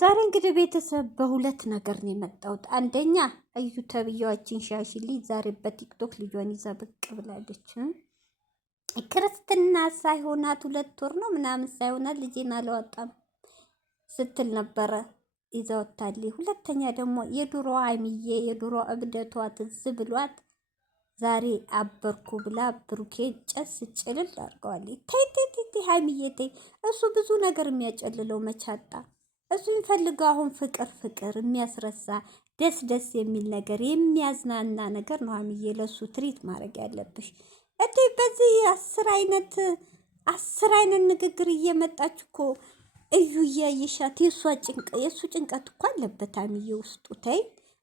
ዛሬ እንግዲህ ቤተሰብ በሁለት ነገር ነው የመጣሁት። አንደኛ እዩ ተብያዎችን ሻሽልኝ ዛሬ በቲክቶክ ልጇን ይዛ ብቅ ብላለች። ክርስትና ሳይሆናት 2 ወር ነው ምናምን ሳይሆናት ልጄን አላወጣም ስትል ነበረ ይዛ ወጣልኝ። ሁለተኛ ደግሞ የድሮ ሀይሚዬ የድሮ እብደቷ ትዝ ብሏት ዛሬ አበርኩ ብላ ብሩኬን ጨስ ጭልል አድርገዋለች። ተይ ተይ ተይ ሀይሚዬ ተይ። እሱ ብዙ ነገር የሚያጨልለው መቻጣ እሱ የሚፈልገው አሁን ፍቅር ፍቅር የሚያስረሳ ደስ ደስ የሚል ነገር የሚያዝናና ነገር ነው። ሀይሚዬ ለሱ ትሪት ማድረግ ያለብሽ እንዴ! በዚህ 10 አይነት ንግግር እየመጣች እኮ እዩ እያየሻት የእሱ ጭንቀት እኮ አለበት ሀይሚዬ ውስጡ። ተይ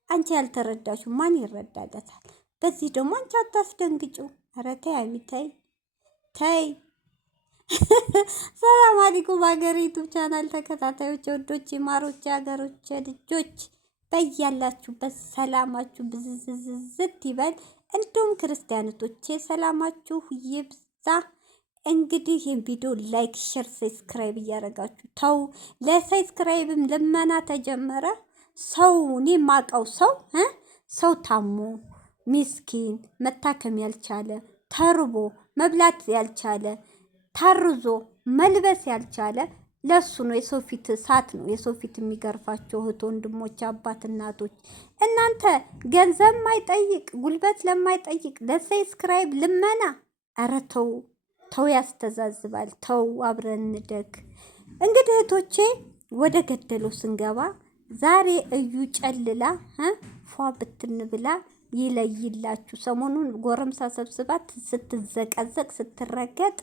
አንቺ ያልተረዳሽው ማን ይረዳለታል? በዚህ ደግሞ አንቺ አታስደንግጭው። ኧረ ተይ ሀይሚ ተይ ተይ። ሰላም አለይኩም ሀገሬ ዩቱብ ቻናል ተከታታዮች ወዶች ማሮች ሀገሮች ልጆች በያላችሁበት ሰላማችሁ ብዝዝዝት ይበል። እንዲሁም ክርስቲያኖቶቼ ሰላማችሁ ይብዛ። እንግዲህ ይህን ቪዲዮ ላይክ፣ ሼር፣ ሰብስክራይብ እያደረጋችሁ ተው። ለሰብስክራይብም ልመና ተጀመረ። ሰው እኔ ማቀው ሰው ታሞ ሚስኪን መታከም ያልቻለ ተርቦ መብላት ያልቻለ ታርዞ መልበስ ያልቻለ ለሱ ነው የሰው ፊት እሳት ነው የሰው ፊት የሚገርፋቸው እህት ወንድሞች፣ አባት እናቶች። እናንተ ገንዘብ ማይጠይቅ ጉልበት ለማይጠይቅ ለሰብስክራይብ ልመና። ኧረ ተው ተው፣ ያስተዛዝባል። ተው አብረን እንደግ። እንግዲህ እህቶቼ ወደ ገደለው ስንገባ ዛሬ እዩ ጨልላ ፏ ብትን ብላ ይለይላችሁ። ሰሞኑን ጎረምሳ ሰብስባት ስትዘቀዘቅ ስትረገጥ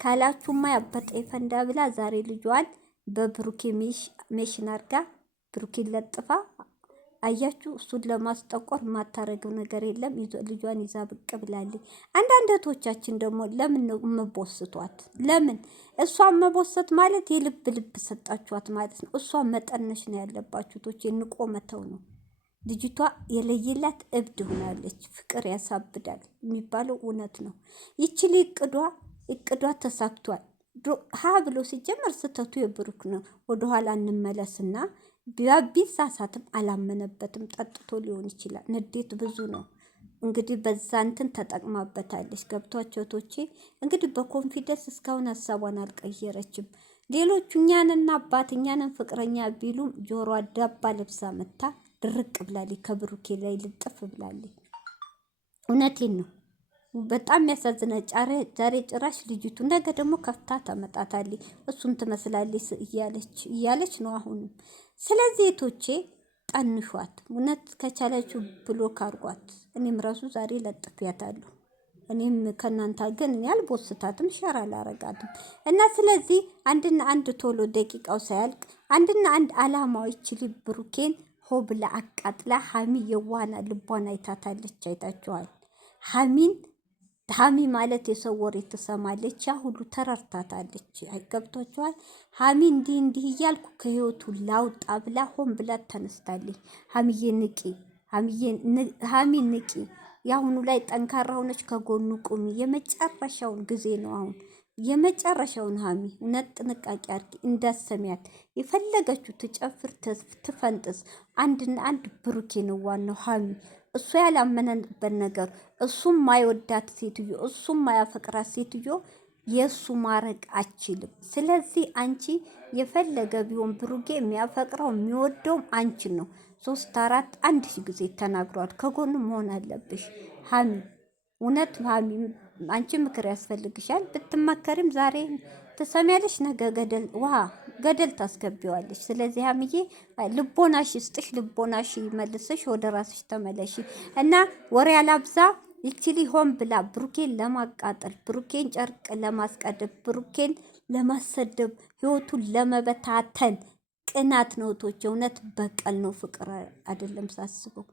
ካላችሁማ ያበጠ ይፈንዳ ብላ ዛሬ ልጇን በብሩኬ ሜሽን አርጋ ብሩኬን ለጥፋ አያችሁ። እሱን ለማስጠቆር የማታረገው ነገር የለም። ልጇን ይዛ ብቅ ብላለች። አንዳንድ እህቶቻችን ደግሞ ለምን ነው መቦስቷት? ለምን እሷን መቦሰት ማለት የልብ ልብ ሰጣችኋት ማለት ነው። እሷን መጠነሽ ነው ያለባችሁ። ቶቼ ንቆ መተው ነው። ልጅቷ የለየላት እብድ ሆናለች። ፍቅር ያሳብዳል የሚባለው እውነት ነው። ይችል እቅዷ ተሳክቷል። ሀ ብሎ ሲጀመር ስተቱ የብሩክ ነው። ወደኋላ እንመለስና ቢሳሳትም አላመነበትም። ጠጥቶ ሊሆን ይችላል። ንዴት ብዙ ነው እንግዲህ በዛ እንትን ተጠቅማበታለች። ገብቷቸው ቶቼ እንግዲህ በኮንፊደንስ እስካሁን ሀሳቧን አልቀየረችም። ሌሎቹ እኛንና አባት እኛንን ፍቅረኛ ቢሉም ጆሮ ዳባ ለብሳ መታ ድርቅ ብላለች። ከብሩኬ ላይ ልጥፍ ብላለች። እውነቴን ነው። በጣም ያሳዝነ። ዛሬ ጭራሽ ልጅቱ ነገ ደግሞ ከፍታ ተመጣታለች። እሱን ትመስላለች እያለች ነው አሁንም። ስለዚህ ቶቼ ጠንሿት። እውነት ከቻላችሁ ብሎክ አርጓት። እኔም ራሱ ዛሬ ለጥፊያታለሁ። እኔም ከእናንተ ግን እኔ አልቦስታትም፣ ሸር አላረጋትም። እና ስለዚህ አንድና አንድ ቶሎ ደቂቃው ሳያልቅ አንድና አንድ አላማው ይችል ብሩኬን ሆ ብላ አቃጥላ ሀሚ የዋና ልቧን አይታታለች። አይታችኋል። ሀሚ ማለት የሰው ወሬ ትሰማለች። ያ ሁሉ ተረርታታለች። አይገብቷችኋል። ሀሚ እንዲህ እያልኩ ከህይወቱ ላውጣ ብላ ሆን ብላ ተነስታለች። ሀሚዬ ንቂ፣ ሀሚ ንቂ። የአሁኑ ላይ ጠንካራ ሆነች፣ ከጎኑ ቁሚ። የመጨረሻውን ጊዜ ነው አሁን፣ የመጨረሻውን ሀሚ። እውነት ጥንቃቄ አድርጊ እንዳሰሚያት። የፈለገችው ትጨፍር ትፈንጥስ፣ አንድና አንድ ብሩኬ ነው ዋናው። ሀሚ እሱ ያላመነበት ነገር፣ እሱም ማይወዳት ሴትዮ፣ እሱም ማያፈቅራት ሴትዮ የእሱ ማረግ አችልም። ስለዚህ አንቺ የፈለገ ቢሆን ብሩኬ የሚያፈቅረው የሚወደውም አንቺን ነው። 3 4 1000 ጊዜ ተናግሯል። ከጎኑ መሆን አለብሽ ሀሚ። እውነት ሀሚ አንቺ ምክር ያስፈልግሻል። ብትመከሪም ዛሬ ትሰሚያለሽ፣ ነገ ገደል ታስገቢዋለሽ። ስለዚህ ሀሚዬ ልቦናሽ ይስጥሽ፣ ልቦናሽ መልሰሽ ወደ ራስሽ ተመለሽ እና ወሬ አላብዛ። ይችሊ ሆን ብላ ብሩኬን ለማቃጠል፣ ብሩኬን ጨርቅ ለማስቀደብ፣ ብሩኬን ለማሰደብ፣ ህይወቱን ለመበታተን ቅናት ነው ቶች። እውነት በቀል ነው፣ ፍቅር አይደለም። ሳስበው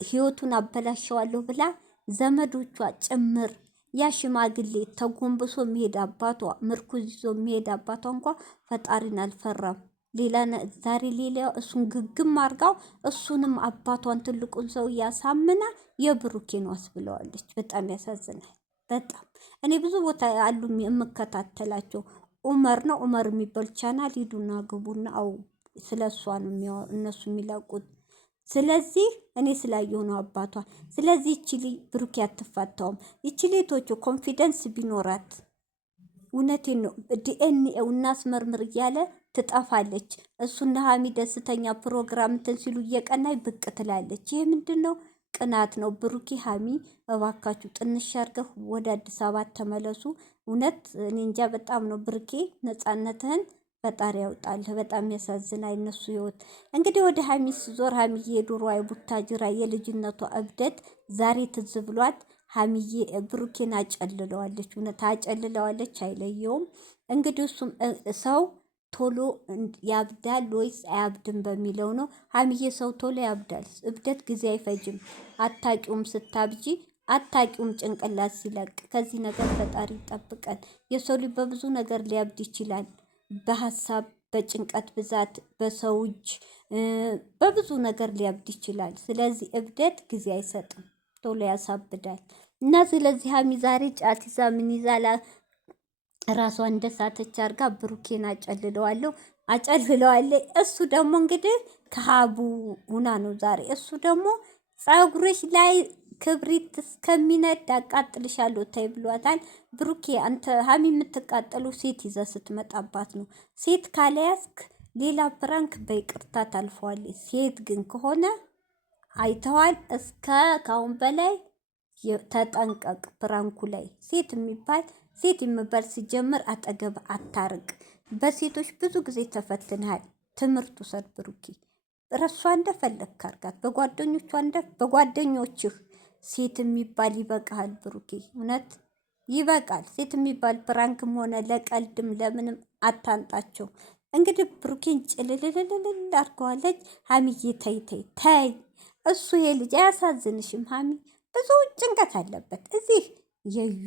ህይወቱን አበላሸዋለሁ ብላ ዘመዶቿ ጭምር ያ ሽማግሌ ተጎንብሶ የሚሄድ አባቷ ምርኩዝ ይዞ የሚሄድ አባቷ እንኳ ፈጣሪን አልፈራም። ዛሬ ሌላ እሱን ግግም አርጋው እሱንም አባቷን ትልቁን ሰው እያሳምና የብሩኬን ዋስ ብለዋለች። በጣም ያሳዝናል። በጣም እኔ ብዙ ቦታ አሉ የምከታተላቸው ኡመር ነው ኡመር የሚባል ቻናል ሂዱና ግቡና አው ስለሷ ነው እነሱ የሚለቁት። ስለዚህ እኔ ስላየሁ ነው አባቷ። ስለዚህ ይችሊ ብሩኬ አትፋታውም። ይችሊ ቶቹ ኮንፊደንስ ቢኖራት እውነቴን ነው ዲኤንኤው እናስመርምር እያለ ትጠፋለች። እሱና ሀሚ ደስተኛ ፕሮግራም እንትን ሲሉ እየቀናይ ብቅ ትላለች። ይሄ ምንድን ነው? ቅናት ነው። ብሩኬ ሀሚ እባካችሁ ጥንሽ አድርገህ ወደ አዲስ አበባ ተመለሱ። እውነት እኔ እንጃ በጣም ነው ብሩኬ ነፃነትህን ፈጣሪ ያውጣልህ። በጣም ያሳዝናል እነሱ ህይወት። እንግዲህ ወደ ሀሚ ዞር ሀሚዬ የዱሮዋ የቡታጅራ የልጅነቷ እብደት ዛሬ ትዝ ብሏት ሀሚዬ ብሩኬን አጨልለዋለች። እውነት አጨልለዋለች፣ አይለየውም። እንግዲህ እሱም ሰው ቶሎ ያብዳል ወይስ አያብድም በሚለው ነው። ሀሚዬ ሰው ቶሎ ያብዳል፣ እብደት ጊዜ አይፈጅም። አታቂውም ስታብጂ አታቂውም ጭንቅላት ሲለቅ። ከዚህ ነገር ፈጣሪ ይጠብቀን። የሰው ልጅ በብዙ ነገር ሊያብድ ይችላል። በሀሳብ በጭንቀት ብዛት በሰው እጅ በብዙ ነገር ሊያብድ ይችላል። ስለዚህ እብደት ጊዜ አይሰጥም፣ ቶሎ ያሳብዳል። እና ስለዚህ ሀሚ ዛሬ ጫት ይዛ ምን ይዛላ ራሷ እንደሳተች አርጋ ብሩኬን አጨልለዋለሁ። እሱ ደግሞ እንግዲህ ከሀቡ ሁና ነው ዛሬ። እሱ ደግሞ ፀጉርሽ ላይ ክብሪት እስከሚነድ አቃጥልሻለሁ ተይ ብሏታል። ብሩኬ አንተ ሀሚ የምትቃጠሉ ሴት ይዘ ስትመጣባት ነው። ሴት ካልያዝክ ሌላ ፕራንክ በይቅርታ ታልፈዋለች። ሴት ግን ከሆነ አይተዋል። እስከ ካሁን በላይ ተጠንቀቅ። ፕራንኩ ላይ ሴት የሚባል ሲጀምር አጠገብ አታርቅ። በሴቶች ብዙ ጊዜ ተፈትንሃል። ትምህርት ውሰድ ብሩኬ። ረሷ እንደፈለግክ አርጋት፣ በጓደኞችህ ሴት የሚባል ይበቃል ብሩኬ። እውነት ይበቃል። ሴት የሚባል ፕራንክም ሆነ ለቀልድም ለምንም አታንጣቸው። እንግዲህ ብሩኬን ጭልልልልል አድርገዋለች። ሀሚዬ ተይ ተይ ተይ። እሱ ይሄ ልጅ አያሳዝንሽም? ሀሚ ብዙ ጭንቀት አለበት። እዚህ የዩ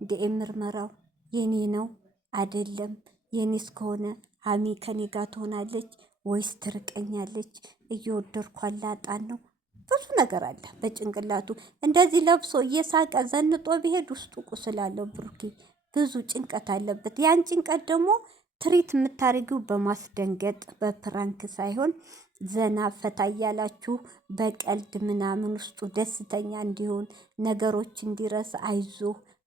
ዲኤም ምርመራው የኔ ነው አይደለም? የኔ እስከሆነ ሀሚ ከኔ ጋር ትሆናለች ወይስ ትርቀኛለች? እየወደድኳት ላጣን ነው። ብዙ ነገር አለ በጭንቅላቱ። እንደዚህ ለብሶ እየሳቀ ዘንጦ ቢሄድ ውስጡ ቁስል አለው ብሩኬ። ብዙ ጭንቀት አለበት። ያን ጭንቀት ደግሞ ትሪት የምታደርጊው በማስደንገጥ በፕራንክ ሳይሆን ዘና ፈታ እያላችሁ በቀልድ ምናምን ውስጡ ደስተኛ እንዲሆን ነገሮች እንዲረስ አይዞ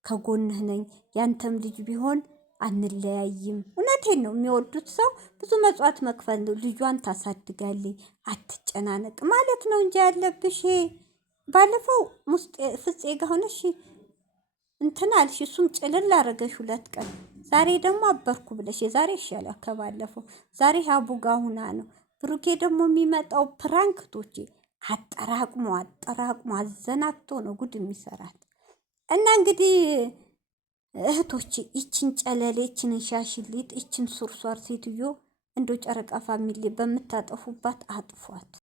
ከጎንህ ነኝ ያንተም ልጅ ቢሆን አንለያይም። እውነቴን ነው። የሚወዱት ሰው ብዙ መጽዋት መክፈል ነው። ልጇን ታሳድጋለች አትጨናነቅ ማለት ነው እንጂ ያለብሽ ባለፈው ፍፄ ጋር ሆነሽ እንትን አልሽ፣ እሱም ጭልል አረገሽ 2 ቀን። ዛሬ ደግሞ አበርኩ ብለሽ የዛሬ ይሻላል ከባለፈው። ዛሬ ሀቡ ጋር ሁና ነው። ብሩኬ ደግሞ የሚመጣው ፕራንክቶቼ አጠራቅሞ አዘናግቶ ነው ጉድ የሚሰራት። እና እንግዲህ እህቶቼ ይችን ጨለሌ ይችን ሻሽሊጥ ይችን ሱርሷር ሴትዮ እንዶ ጨረቃ ፋሚሊ በምታጠፉባት አጥፏት።